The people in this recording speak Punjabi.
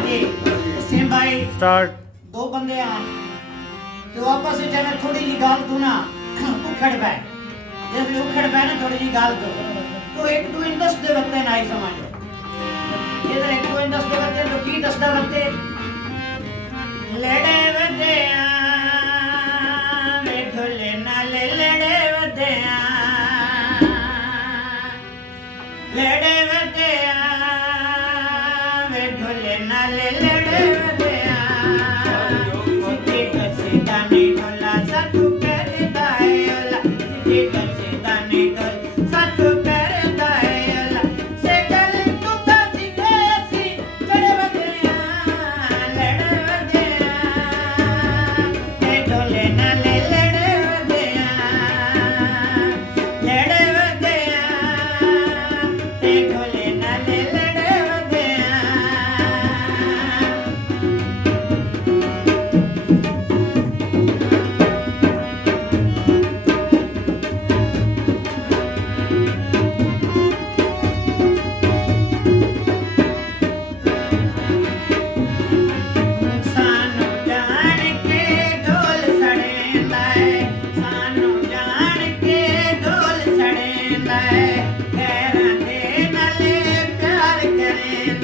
ਹਾਂਜੀ ਸਿੰਘ ਭਾਈ ਸਟਾਰਟ। ਦੋ ਬੰਦੇ ਹਨ ਤੇ ਆਪਸ ਵਿੱਚ ਐਵੇਂ ਥੋੜੀ ਜੀ ਗੱਲ ਤੋਂ ਨਾ ਉਖੜ ਪਏ ਜਿਸ ਲਈ ਉਖੜ ਪਏ ਨਾ ਥੋੜੀ ਜੀ ਗੱਲ ਤੋਂ ਇੱਕ ਦੂਜੇ ਨੂੰ ਦੱਸਦੇ ਵਕਤੇ ਨਾ ਹੀ ਸਮਝੋ ਇਹਦਾ ਇੱਕ ਦੂਜੇ ਨੂੰ ਦੱਸਦੇ ਵਕਤੇ ਜੋ ਕੀ ਦੱਸਦਾ ਵਕਤੇ ਲੜੇ ਵਦਿਆ ਵੇ ਢੋਲੇ ਨਾਲ ਲੜੇ ਵਦਿਆ ਲੜੇ ਵਦਿਆ ਵੇ ਢੋਲੇ ਨਾਲ ਲੜੇ ਵਦਿਆ ਸਿੱਧੇ ਕਸੀਦਾ ਨਹੀਂ ਢੋਲਾ ਸਾਥੂ ਕਰਦਾ ਹੈ ਅੱਲਾ ਸਿੱਧੇ ਕਸੀਦਾ ਨਹੀਂ ਢੋਲ ਸਾਥੂ ਕਰਦਾ ਹੈ ਅੱਲਾ ਸੇ ਗੱਲ ਤੂੰ ਤਾਂ ਜਿੱਥੇ ਅਸੀਂ ਚੜੇ ਵਦਿਆ ਲੜੇ ਵਦਿਆ ਤੇ ਢੋਲੇ ਨਾਲ ਲੜੇ ਵਦਿਆ ਲੜੇ ਵਦਿਆ ਤੇ ਢੋਲੇ ਨਾਲ ਲੜੇ ਵਦਿਆ ਸਾਨੂੰ ਜਾਣ ਕੇ ਢੋਲ ਸੜੇਂਦਾ ਏ ਸਾਨੂੰ ਜਾਣ ਕੇ ਢੋਲ ਸੜੇਂਦਾ ਏ ਗੈਰਾਂ ਦੇ ਨਾਲ ਪਿਆਰ ਕਰੇਂਦਾ